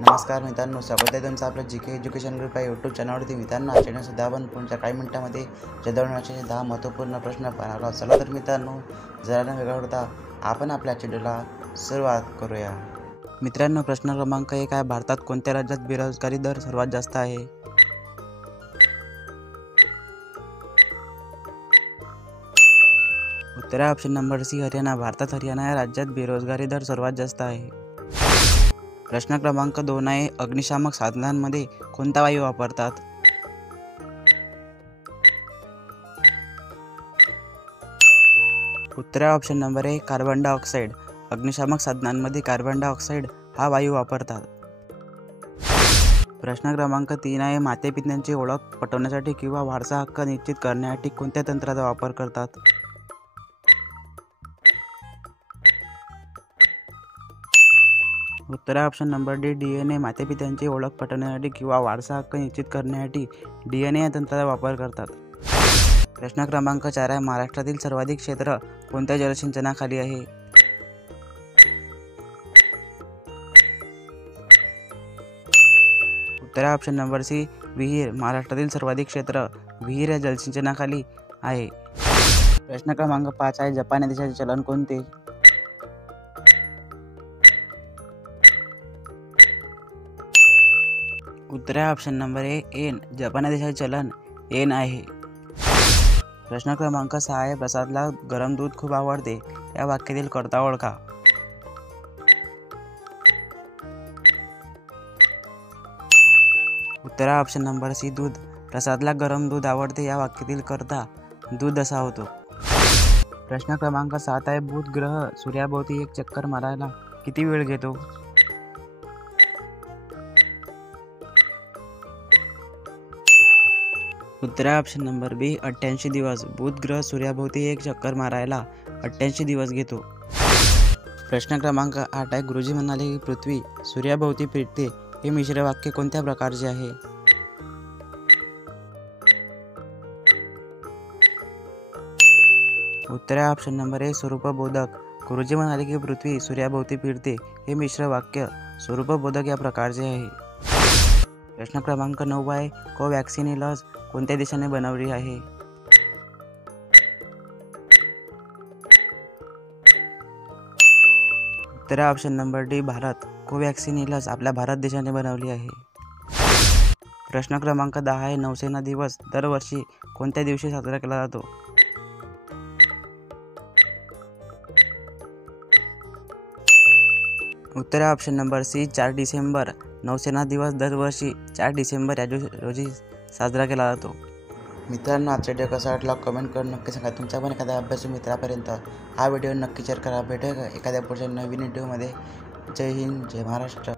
नमस्कार मित्रांनो, स्वागत आहे तुमचं आपल्या जी के एज्युकेशन ग्रुप या यूट्यूब चॅनलवरती. मित्रांनो, आजच्या सुद्धा आपण पुढच्या काही मिनिटांमध्ये जडवण्याचे 10 महत्त्वपूर्ण प्रश्न पाहणार आहोत. चला तर मित्रांनो, जरा न वेगळा होता आपण आपल्या चॅनलला सुरुवात करूया. मित्रांनो, प्रश्न क्रमांक 1 आहे, भारतात कोणत्या राज्यात बेरोजगारी दर सर्वात जास्त आहे? उत्तर आहे ऑप्शन नंबर सी, हरियाणा. भारतात हरियाणा या राज्यात बेरोजगारी दर सर्वात जास्त आहे. प्रश्न क्रमांक 2 आहे, अग्निशामक साधनांमध्ये कोणता वायू वापरतात? उत्तर आहे option number A, carbon dioxide. अग्निशामक साधनांमध्ये कार्बन डायऑक्साईड हा वायू वापरतात. प्रश्न क्रमांक 3 आहे, मातेपित्यांची ओळख पटवण्यासाठी किंवा वारसा हक्क निश्चित करण्यासाठी कोणत्या तंत्राचा वापर करतात? उत्तर आहे ऑप्शन नंबर डी, DNA. मातेपित्यांची ओळख पटवण्यासाठी किंवा वारसा हक्क निश्चित करण्यासाठी DNA या तंत्राचा वापर करतात. प्रश्न क्रमांक 4 आहे, महाराष्ट्रातील सर्वाधिक क्षेत्र कोणत्या जलसिंचनाखाली आहे? उत्तर आहे ऑप्शन नंबर सी, विहीर. महाराष्ट्रातील सर्वाधिक क्षेत्र विहीर या जलसिंचनाखाली आहे. प्रश्न क्रमांक 5 आहे, जपान या देशाचे चलन कोणते? उत्तर आहे option number A, N. Japan या देशाचे चलन येन आहे. प्रश्न क्रमांक 6 आहे, प्रसादला गरम दूध खूप आवडते या वाक्यातील कर्ता ओळखा. उत्तर आहे ऑप्शन नंबर सी, दूध. प्रसादला गरम दूध आवडते या वाक्यातील कर्ता दूध असा होतो. प्रश्न क्रमांक 7 आहे, बुध ग्रह सूर्याभोवती एक चक्कर मारायला किती वेळ घेतो? उत्तर आहे ऑप्शन नंबर बी, 88 दिवस. बुध ग्रह सूर्याभोवती एक चक्कर मारायला 88 दिवस घेतो. प्रश्न क्रमांक 8 आहे, गुरुजी म्हणाले की पृथ्वी सूर्याभोवती फिरते हे मिश्र वाक्य कोणत्या प्रकारचे आहे? उत्तर आहे ऑप्शन नंबर ए, स्वरूपबोधक. गुरुजी म्हणाले की पृथ्वी सूर्याभोवती फिरते हे मिश्र वाक्य स्वरूपबोधक या प्रकारचे आहे. प्रश्न क्रमांक 9 आहे, कोवॅक्सिन ही लस कोणत्या देशाने बनवली आहे? उत्तर आहे ऑप्शन नंबर डी, भारत. कोवॅक्सिन ही लस आपल्या भारत देशाने बनवली आहे. प्रश्न क्रमांक 10 आहे, नौसेना दिवस दरवर्षी कोणत्या दिवशी साजरा केला जातो? उत्तर आहे ऑप्शन नंबर सी, 4 डिसेंबर. नौसेना दिवस दरवर्षी 4 डिसेंबर या रोजी साजरा केला जातो. मित्रांनो, आजचा व्हिडिओ कसा वाटला कमेंट करून नक्की सांगा. तुमच्या पण एखाद्या अभ्यासू मित्रापर्यंत हा व्हिडिओ नक्की शेअर करा. भेटूया एखाद्या पुढच्या नवीन व्हिडिओमध्ये. जय हिंद, जय महाराष्ट्र.